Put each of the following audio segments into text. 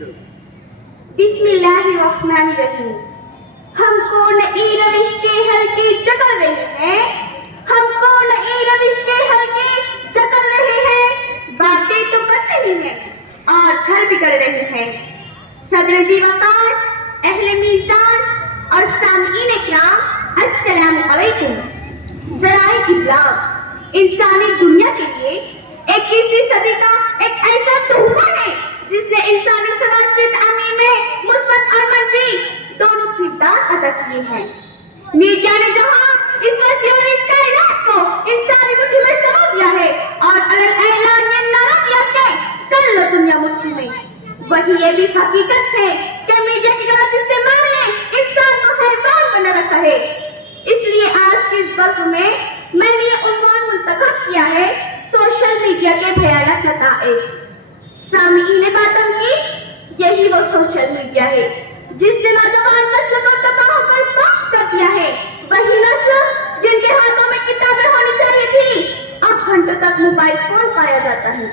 बिस्मिल्लाहिर्रहमानिर्रहीम। हमको नई रविश के हल्के जकड़ रहे हैं, हमको नई रविश के हल्के जकड़ रहे हैं। बातें तो कर रही हैं और घर बिगड़ रहे हैं। सदर ज़ीवकार, अहले मीज़ान और सामीईन इकराम, अस्सलामु अलैकुम। ज़राए इब्लाग इंसानी दुनिया के लिए 21वीं सदी का एक ऐसा तोहफा है जिसने इंसानी समाज के तामीर में मुस्बत और मनफी दोनों किरदार अदा किए हैं। मीडिया ने जहां इस वसी और इस कायनात को इंसानी मुट्ठी में समा दिया है और अलल ऐलान ये नारा दिया है कर लो दुनिया मुट्ठी में, वही ये भी हकीकत है कि मीडिया के गलत इस्तेमाल ने इंसान को हैवान बना रखा है। इसलिए आज के इस वक्त में मैंने ये उन्वान मुंतखब किया है, सोशल मीडिया के भयानक नताइज। सामीईन बातम की, यही वो सोशल मीडिया है जिसने नौजवान नस्ल को तबाह और बर्बाद कर दिया है। वही नस्ल जिनके हाथों में किताबें होनी चाहिए थी, अब घंटों तक मोबाइल फोन पाया जाता है।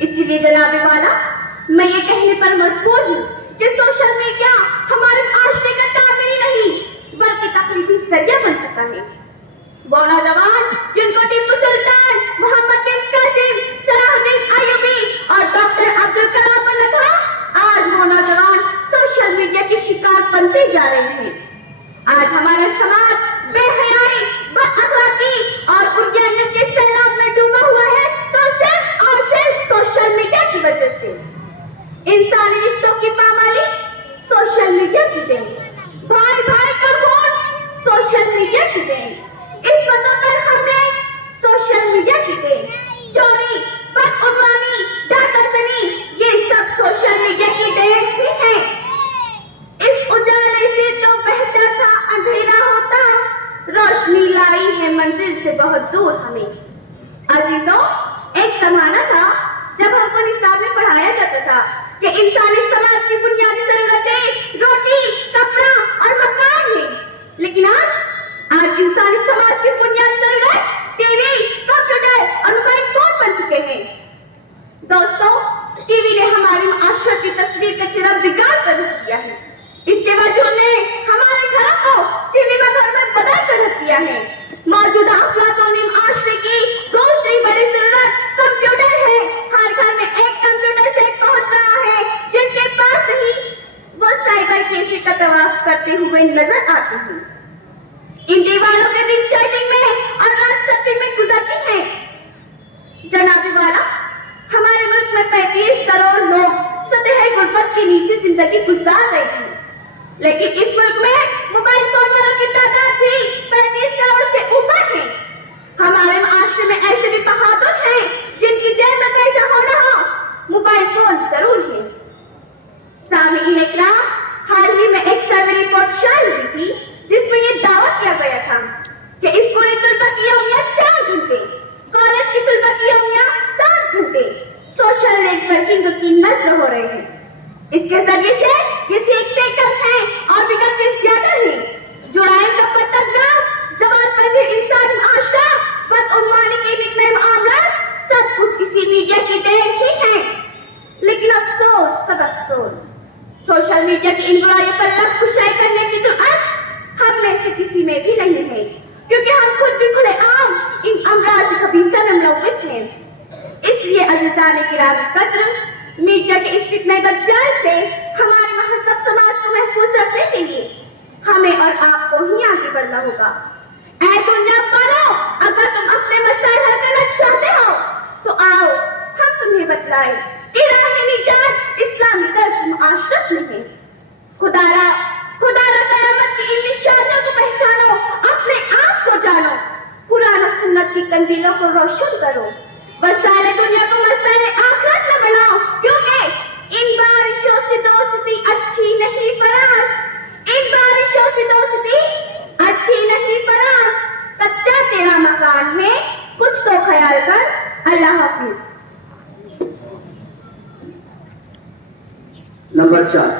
इसीलिए जनाब वाला, मैं ये कहने पर मजबूर हूँ कि सोशल मीडिया हमारे माशरे का तामीर नहीं बल्कि तकलीफी जरिया बन चुका है। वो नौजवान जिनको टीपू सुल्तान, मोहम्मद बिन कासिम, सलाहुद्दीन अय्यूबी और डॉक्टर अब्दुल कलाम बनना था, आज वो नौजवान सोशल मीडिया के शिकार बनते जा रहे हैं। आज हमारा समाज बेहयाई, बदअखलाकी और उर्गियानियत के सैलाब में डूबा हुआ है, तो सिर्फ और सिर्फ सोशल मीडिया की वजह से। इंसानी रिश्तों की पामाली सोशल मीडिया की देन, भाई भाई का खून सोशल मीडिया की देन, इस्मतों पर हमले सोशल मीडिया की देन, चोरी, बदउनवानी, डाकाजनी, ये सब सोशल मीडिया की देन ही है। इस उजाले से तो बेहतर था अंधेरा होता, रोशनी लाई है मंजिल से बहुत दूर हमें। अजीजों, एक जमाना था जब हमको निसाब में पढ़ाया जाता था कि इंसानी समाज की बुनियादी जरूरतें रोटी, कपड़ा और मकान है, लेकिन आज इंसानी समाज की बुनियादी जरूरत टीवी, कंप्यूटर और मोबाइल फोन बन चुके हैं। दोस्तों, टीवी ने हमारी माशरे की तस्वीर का चिराग बिगाड़ कर रख दिया है। इसके वजह ने हमारे घरों को सिनेमा घर में बदल कर रख दिया है। मौजूदा अफलातूनी माशरे की दूसरी बड़ी जरूरत कंप्यूटर है। हर घर में एक कंप्यूटर सेट पहुंच रहा है, जिनके पास नहीं वो साइबर कैफे का तवाफ करते हुए नजर आते हैं। इन दीवारों के दिन चैटिंग में और रात सर्फिंग में गुजरती हैं। जनाबी वाला, हमारे मुल्क में 35 करोड़ लोग सतह गुर्बत के नीचे जिंदगी गुजार रहे हैं, लेकिन इस मुल्क में मोबाइल फोन वालों की तादाद भी 35 करोड़ से ऊपर है। हमारे माशरे में ऐसे भी बहादुर हैं जिनकी जेब में पैसा हो ना हो, मोबाइल फोन जरूर है। सामीईन इकराम, हाल ही में एक सर्वे रिपोर्ट शामिल हुई थी जिसमें ये दावा किया गया था कि स्कूली तलबा की यौमियत 4 घंटे, कॉलेज की तलबा की यौमियत 7 घंटे सोशल नेटवर्किंग की नस्ल हो रहे हैं। इसके जरिए से ये सीखते कम हैं और बिगड़ते ज्यादा हैं। जुराइम का पतंगा, जवाल पजीर इंसानी माशरा, बदउनवानी के बिकने मामलात, सब कुछ इसी मीडिया की देन ही है। लेकिन अफसोस, सब अफसोस, सोशल मीडिया की इन बुराइयों पर लब कुशाई करने की जुर्अत हम में से किसी में भी नहीं है, क्योंकि हम खुद भी खुलेआम इन अमराज खबीसा में मुलव्वस हैं। इसलिए अज़ीज़ान किराम कद्र, मीडिया के इस फितने दज्जाल से हमारे महज़ब समाज को महफूज रखने के लिए हमें और आपको ही आगे बढ़ना होगा। ऐ दुनिया वालों, अगर तुम अपने मसाइल हल करना चाहते हो तो आओ हम तुम्हें बतलाएं कि राह निजात इस्लामी दर्स मुआशरत में है। खुदारा क़यामत की इन निशानियों को पहचानो, अपने आप को जानो, कुरान और सुन्नत की कंदीलों को रोशन करो, वसाइले दुनिया को मसाइले आखिरत में बनाओ, क्योंकि इन बारिशों से दोस्ती अच्छी नहीं फराज, इन बारिशों से दोस्ती अच्छी नहीं फराज, कच्चा तेरा मकान है, कुछ तो ख्याल कर। अल्लाह हाफिज। नंबर 4